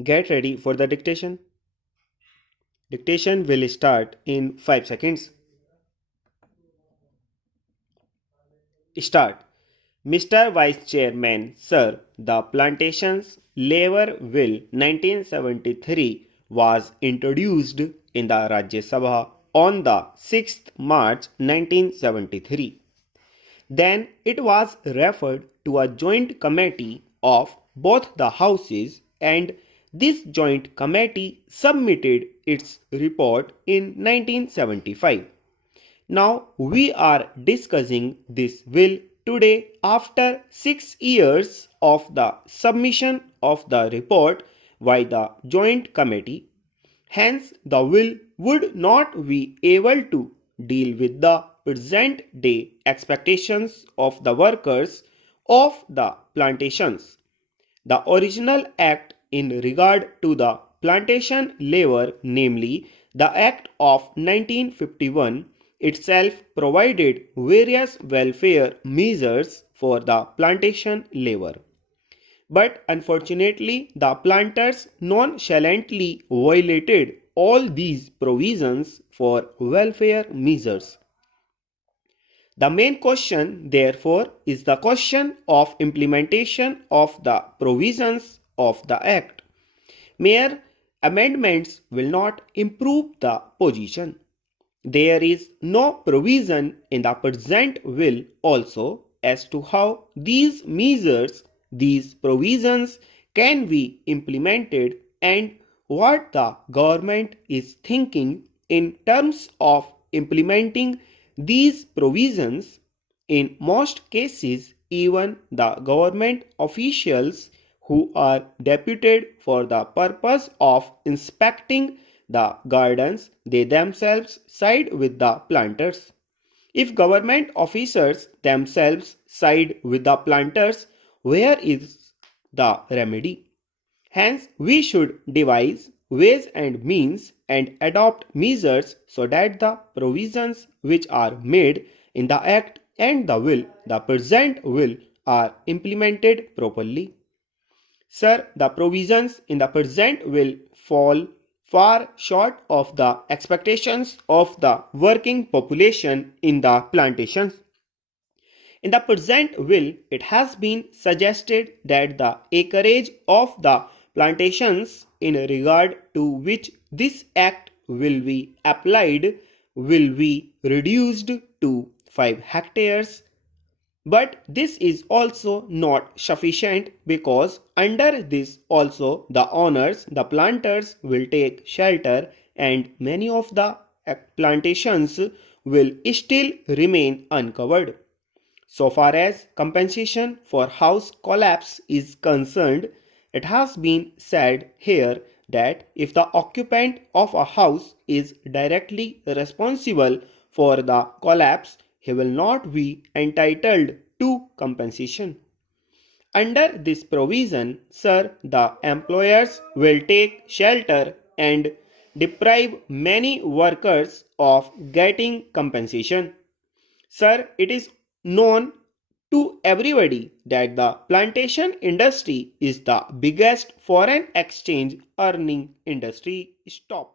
Get ready for the dictation. Dictation will start in 5 seconds. Start. Mr. Vice Chairman, Sir, the Plantations Labor Bill 1973 was introduced in the Rajya Sabha on the 6th March 1973. Then it was referred to a joint committee of both the houses, and this joint committee submitted its report in 1975. Now we are discussing this bill today after 6 years of the submission of the report by the joint committee. Hence, the bill would not be able to deal with the present day expectations of the workers of the plantations. The original act in regard to the plantation labor, namely the Act of 1951, itself provided various welfare measures for the plantation labor. But unfortunately, the planters nonchalantly violated all these provisions for welfare measures. The main question, therefore, is the question of implementation of the provisions of the Act. Mere amendments will not improve the position. There is no provision in the present bill also as to how these measures, these provisions can be implemented and what the government is thinking in terms of implementing these provisions. In most cases, even the government officials who are deputed for the purpose of inspecting the gardens, they themselves side with the planters. If government officers themselves side with the planters, where is the remedy? Hence, we should devise ways and means and adopt measures so that the provisions which are made in the Act and the will, the present will, are implemented properly. Sir, the provisions in the present will fall far short of the expectations of the working population in the plantations. In the present will, it has been suggested that the acreage of the plantations in regard to which this act will be applied will be reduced to 5 hectares. But this is also not sufficient because under this also the owners, the planters will take shelter and many of the plantations will still remain uncovered. So far as compensation for house collapse is concerned, it has been said here that if the occupant of a house is directly responsible for the collapse, he will not be entitled to compensation. Under this provision, sir, the employers will take shelter and deprive many workers of getting compensation. Sir, it is known to everybody that the plantation industry is the biggest foreign exchange earning industry. Stop.